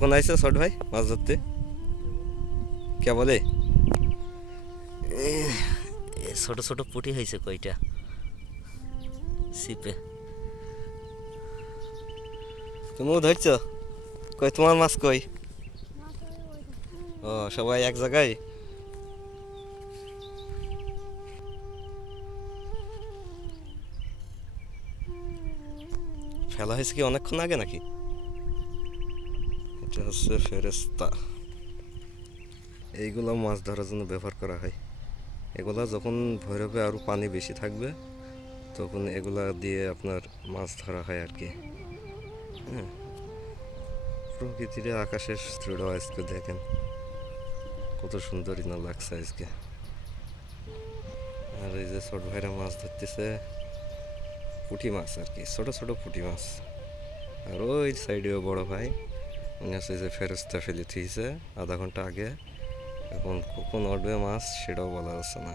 কখন আইছো ছোট ভাই মাছ ধরতে? কে বলে? ছোট ছোট পুঁটি হয়েছে কয়টা ছিপে। তুমিও ধরছো? কই তোমার মাছ কই? ও সবাই এক জায়গায়। ফেলা হয়েছে কি অনেকক্ষণ আগে নাকি? এটা হচ্ছে ফেরেস্তা। এইগুলো মাছ ধরার জন্য ব্যবহার করা হয়। এগুলা যখন ভৈরবে আরও পানি বেশি থাকবে তখন এগুলা দিয়ে আপনার মাছ ধরা হয় আর কি। হ্যাঁ, প্রকৃতির আকাশের দৃঢ় আজকে দেখেন কত সুন্দরই না লাগছে আজকে। আর এই যে ছোট ভাইরা মাছ ধরতেছে, পুঁটি মাছ আর কি, ছোট ছোট পুঁটি মাছ। আর ওই সাইডেও বড় ভাই, উনি হচ্ছে যে ফেরস্তা ফেলে থিয়েছে আধা ঘন্টা আগে। এখন কখন উঠবে মাছ সেটাও বলা যাচ্ছে না।